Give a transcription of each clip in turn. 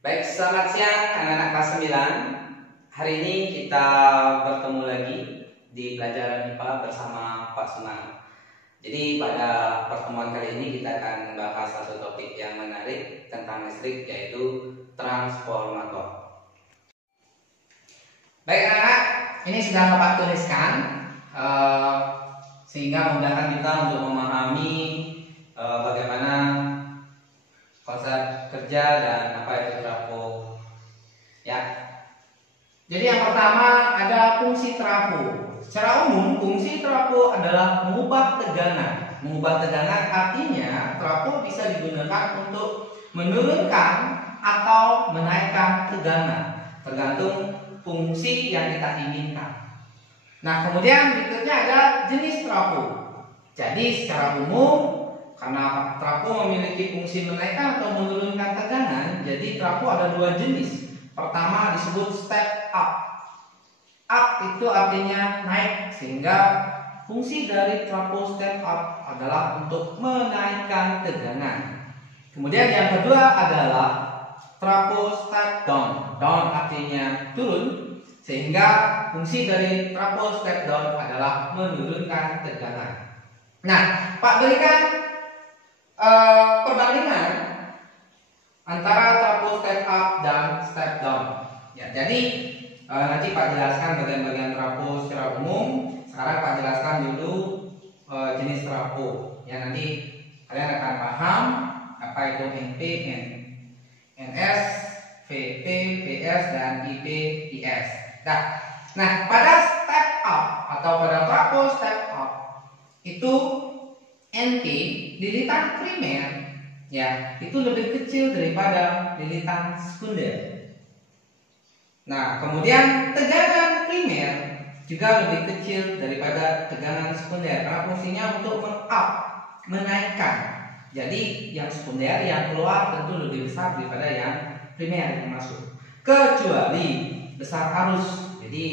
Baik, selamat siang anak-anak kelas 9. Hari ini kita bertemu lagi di pelajaran IPA bersama Pak Sunang. Jadi pada pertemuan kali ini kita akan membahas satu topik yang menarik tentang listrik, yaitu transformator. Baik anak-anak, ini sudah Bapak tuliskan sehingga memudahkan kita untuk memahami bagaimana konsep kerja dan apa itu trafo. Ya. Jadi yang pertama ada fungsi trafo. Secara umum fungsi trafo adalah mengubah tegangan. Mengubah tegangan artinya trafo bisa digunakan untuk menurunkan atau menaikkan tegangan, tergantung fungsi yang kita inginkan. Nah, kemudian berikutnya ada jenis trafo. Jadi secara umum karena trafo memiliki fungsi menaikkan atau menurunkan tegangan, jadi trafo ada dua jenis. Pertama disebut step up. Up itu artinya naik, sehingga fungsi dari trafo step up adalah untuk menaikkan tegangan. Kemudian yang kedua adalah trafo step down. Down artinya turun, sehingga fungsi dari trafo step down adalah menurunkan tegangan. Nah, Pak berikan perbandingan antara trafo step up dan step down. Ya, jadi nanti Pak jelaskan bagian-bagian trafo secara umum. Sekarang Pak jelaskan dulu jenis trafo. Ya, nanti kalian akan paham apa itu NP, NS, VP, VS dan IP, IS. Nah, pada step up atau pada trafo step up itu NP lilitan primer ya itu lebih kecil daripada lilitan sekunder. Nah, kemudian tegangan primer juga lebih kecil daripada tegangan sekunder karena fungsinya untuk meng-up, menaikkan. Jadi yang sekunder yang keluar tentu lebih besar daripada yang primer yang masuk, kecuali besar arus. Jadi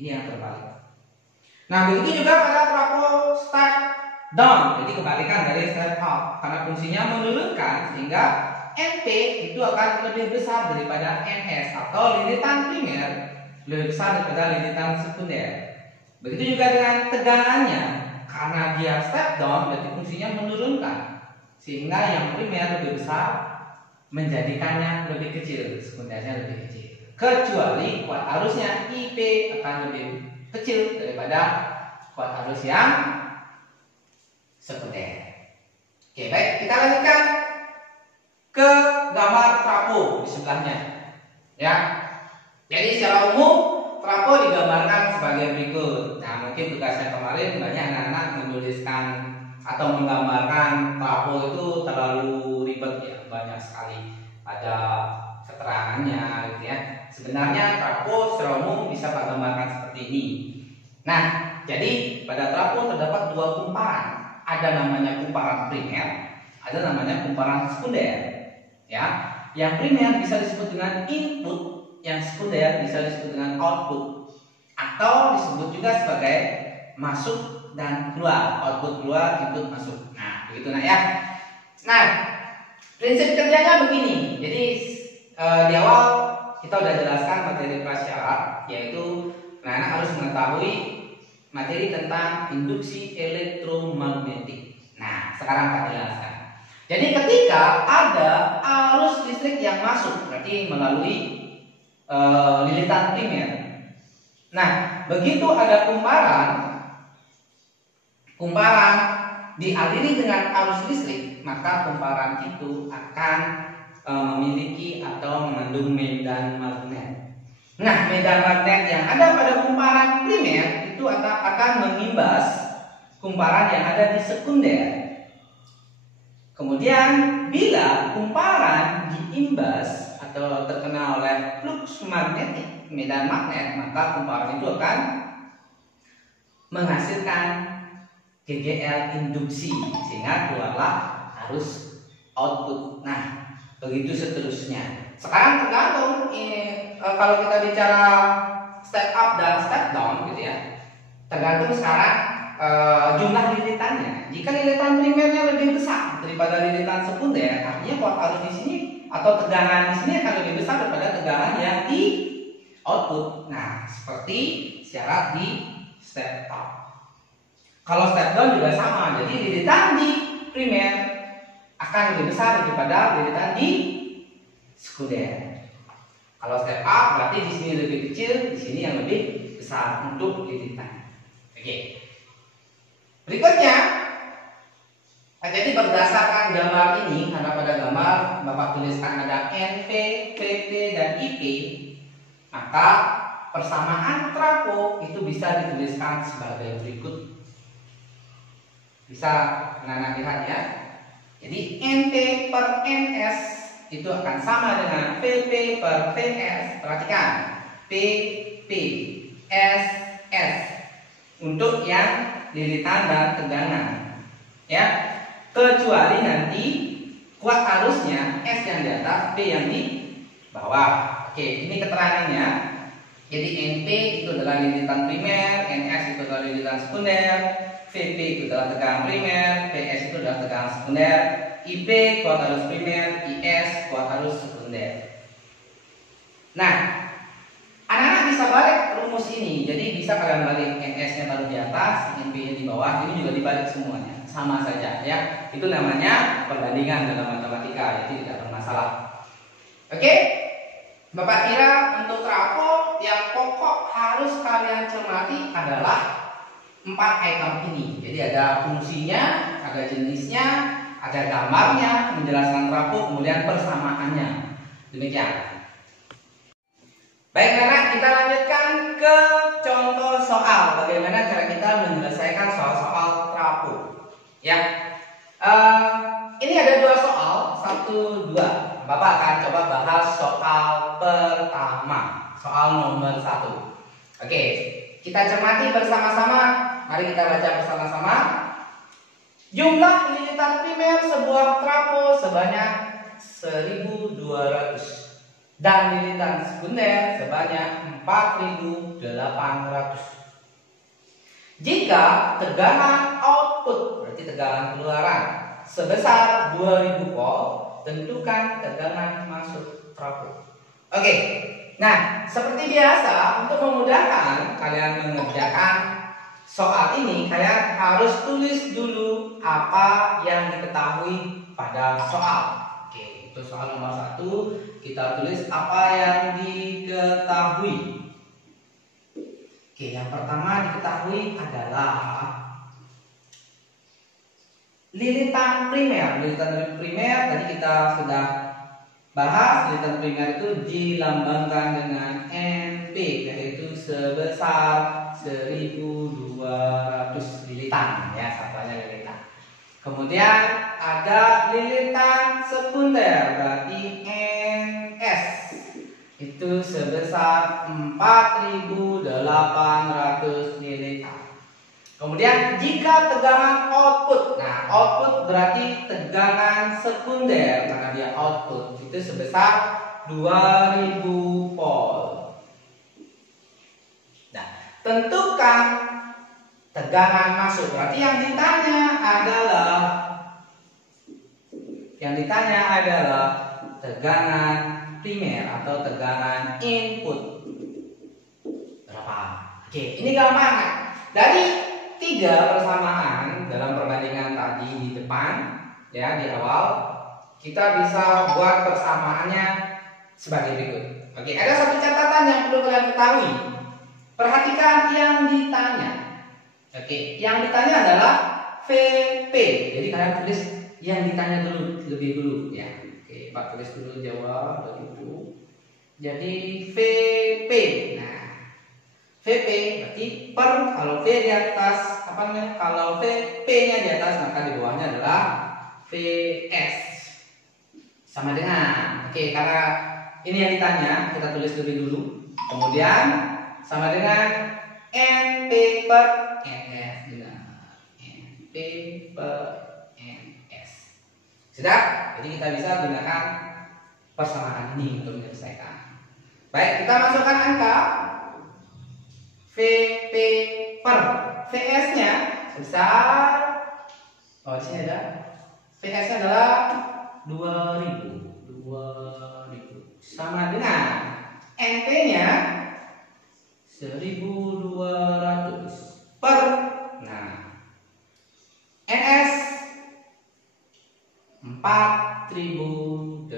ini yang terbalik. Nah, begitu juga pada trafo step down, jadi kebalikan dari step up karena fungsinya menurunkan, sehingga NP itu akan lebih besar daripada NS atau lilitan primer lebih besar daripada lilitan sekunder. Begitu juga dengan tegangannya, karena dia step down berarti fungsinya menurunkan, sehingga yang primer lebih besar menjadikannya lebih kecil, sekundernya lebih kecil. Kecuali kuat arusnya IP akan lebih kecil daripada kuat arus yang sekunder. Oke, baik, kita lanjutkan ke gambar trafo di sebelahnya. Ya. Jadi secara umum trafo digambarkan sebagai berikut. Nah, mungkin tugasnya kemarin banyak anak-anak menuliskan atau menggambarkan trafo itu terlalu ribet ya, banyak sekali ada keterangannya gitu ya. Sebenarnya trafo secara umum bisa Pak gambarkan seperti ini. Nah, jadi pada trafo terdapat dua kumparan. Ada namanya kumparan primer, ada namanya kumparan sekunder. Ya, yang primer bisa disebut dengan input, yang sekunder bisa disebut dengan output, atau disebut juga sebagai masuk dan keluar, output keluar, input masuk. Nah, begitu nak ya. Nah, prinsip kerjanya begini. Jadi di awal kita sudah jelaskan materi prasyarat, yaitu anak-anak harus mengetahui materi tentang induksi elektromagnetik. Nah, sekarang Pak jelaskan. Jadi ketika ada arus listrik yang masuk, berarti melalui lilitan primer. Nah, begitu ada kumparan dialiri dengan arus listrik, maka kumparan itu akan memiliki atau mengandung medan magnet. Nah, medan magnet yang ada pada kumparan primer itu akan mengimbas kumparan yang ada di sekunder. Kemudian bila kumparan diimbas atau terkena oleh flux magnetik, medan magnet, maka kumparan itu akan menghasilkan GGL induksi, sehingga keluarlah arus output. Nah, begitu seterusnya. Sekarang tergantung kalau kita bicara step up dan step down gitu ya, tergantung sekarang jumlah lilitannya. Jika lilitan primernya lebih besar daripada lilitan sekunder, artinya kuat arus di sini atau tegangan di sini akan lebih besar daripada tegangan yang di output. Nah, seperti syarat di step up. Kalau step down juga sama. Jadi lilitan di primer akan lebih besar daripada lilitan di sekunder. Kalau step up berarti di sini lebih kecil, di sini yang lebih besar untuk lilitan. Oke. Berikutnya, jadi berdasarkan gambar ini, karena pada gambar Bapak tuliskan ada NP, PP, dan IP, maka persamaan trafo itu bisa dituliskan sebagai berikut. Bisa anak-anak lihat ya. Jadi NP per NS itu akan sama dengan PP per PS. Perhatikan, PP, SS untuk yang lilitan dan tegangan, ya. Kecuali nanti kuat arusnya S yang di atas, P yang di bawah. Oke, ini keterangannya. Jadi NP itu adalah lilitan primer, NS itu adalah lilitan sekunder, VP itu adalah tegangan primer, PS itu adalah tegangan sekunder, IP kuat arus primer, IS kuat arus sekunder. Nah, anak-anak bisa balik rumus ini. Jadi bisa kalian balik NS-nya taruh di atas, NP-nya di bawah, ini juga dibalik semuanya. Sama saja ya. Itu namanya perbandingan dalam matematika, jadi tidak bermasalah. Oke? Bapak kira untuk trafo yang pokok harus kalian cermati adalah 4 item ini. Jadi ada fungsinya, ada jenisnya, ada gambarnya, menjelaskan trafo, kemudian persamaannya. Demikian. Baik anak, kita lanjutkan ke contoh soal. Bagaimana cara kita menyelesaikan soal-soal trafo. Ya, ini ada 2 soal, 1, 2. Bapak akan coba bahas soal pertama, soal nomor 1. Oke, kita cermati bersama-sama. Mari kita baca bersama-sama. Jumlah lilitan primer sebuah trafo sebanyak 1.200 dan lilitan sekunder sebanyak 4.800. Jika tegangan output, berarti tegangan keluaran, sebesar 2000 volt, tentukan tegangan masuk trafo. Oke, nah seperti biasa, untuk memudahkan kalian mengerjakan soal ini, kalian harus tulis dulu apa yang diketahui pada soal. Oke, itu soal nomor 1, kita tulis apa yang diketahui. Oke, yang pertama diketahui adalah lilitan primer. Lilitan primer tadi kita sudah bahas. Lilitan primer itu dilambangkan dengan NP, yaitu sebesar 1.200 lilitan, ya, satuannya lilitan. Kemudian ada lilitan sekunder, berarti NS, itu sebesar 4.800 lilitan. Kemudian jika tegangan output, nah output berarti tegangan sekunder karena dia output, itu sebesar 2.000 volt. Nah, tentukan tegangan masuk, berarti yang ditanya adalah tegangan primer atau tegangan input berapa. Oke, ini gampang. Dari 3 persamaan dalam perbandingan tadi di depan, ya, di awal, kita bisa buat persamaannya sebagai berikut. Oke, ada satu catatan yang perlu kalian ketahui. Perhatikan yang ditanya. Oke, yang ditanya adalah VP. Jadi kalian tulis yang ditanya dulu, lebih dulu, ya. Oke, Pak tulis dulu jawab begitu. Jadi VP. Nah, VP berarti per, kalau V di atas apa namanya? Kalau VP-nya di atas, maka di bawahnya adalah VS. Sama dengan. Oke, karena ini yang ditanya, kita tulis lebih dulu. Kemudian sama dengan NP per NS. NP per NS. Sudah? Jadi kita bisa gunakan persamaan ini untuk menyelesaikan. Baik, kita masukkan angka. VP per VS-nya sebesar, oh di sini ada VS-nya adalah 2000. sama dengan NT-nya 1200 per, nah, NS 4800.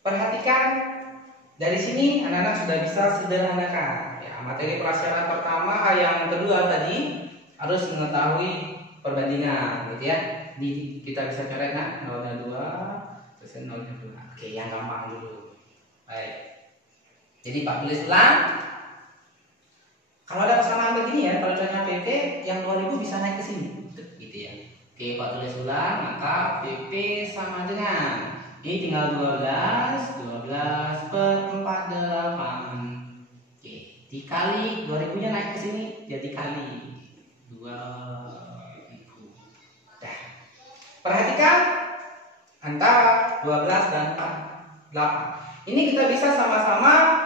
Perhatikan dari sini anak-anak sudah bisa sederhanakan ya, materi prasyarat pertama yang kedua tadi harus mengetahui perbandingan gitu ya. Kita bisa coret nah 0,2 terus 0,2. Oke, yang gampang dulu. Baik. Jadi Pak tulis ulang. Kalau ada persamaan begini ya, kalau contohnya PP yang 2000 bisa naik ke sini. Gitu ya. Oke, Pak tulis ulang, maka PP sama dengan ini tinggal 12 per 48. Oke, dikali 2000-nya naik ke sini jadi kali 2000. Dah. Perhatikan antara 12 dan 48. Ini kita bisa sama-sama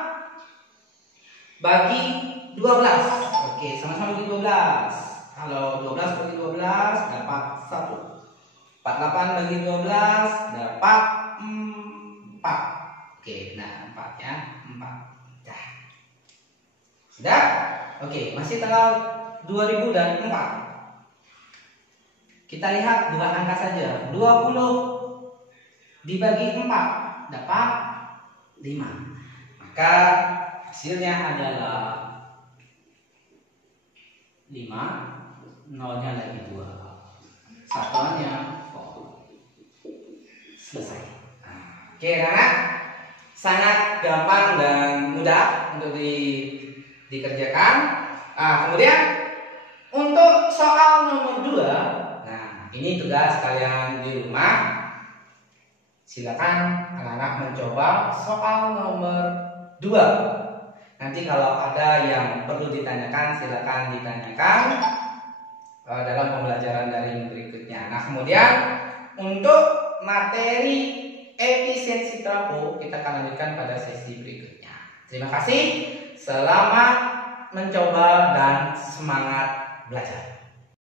bagi 12. Oke, sama-sama bagi 12. Kalau 12 bagi 12 dapat 1. 48 bagi 12 dapat 4. Oke, nah 4 ya, 4. Dah. Sudah? Oke, masih tanggal 2000 dan 4. Kita lihat dua angka saja. 20 dibagi 4 dapat 5. Maka hasilnya adalah 5, nolnya lagi 2, satuannya 4. Selesai. Oke, anak, sangat gampang dan mudah untuk dikerjakan. Kemudian untuk soal nomor 2, nah ini tugas kalian di rumah. Silakan anak-anak mencoba soal nomor 2. Nanti kalau ada yang perlu ditanyakan, silakan ditanyakan dalam pembelajaran daring berikutnya. Nah, kemudian untuk materi efisiensi trafo kita akan lanjutkan pada sesi berikutnya. Terima kasih, selamat mencoba dan semangat belajar.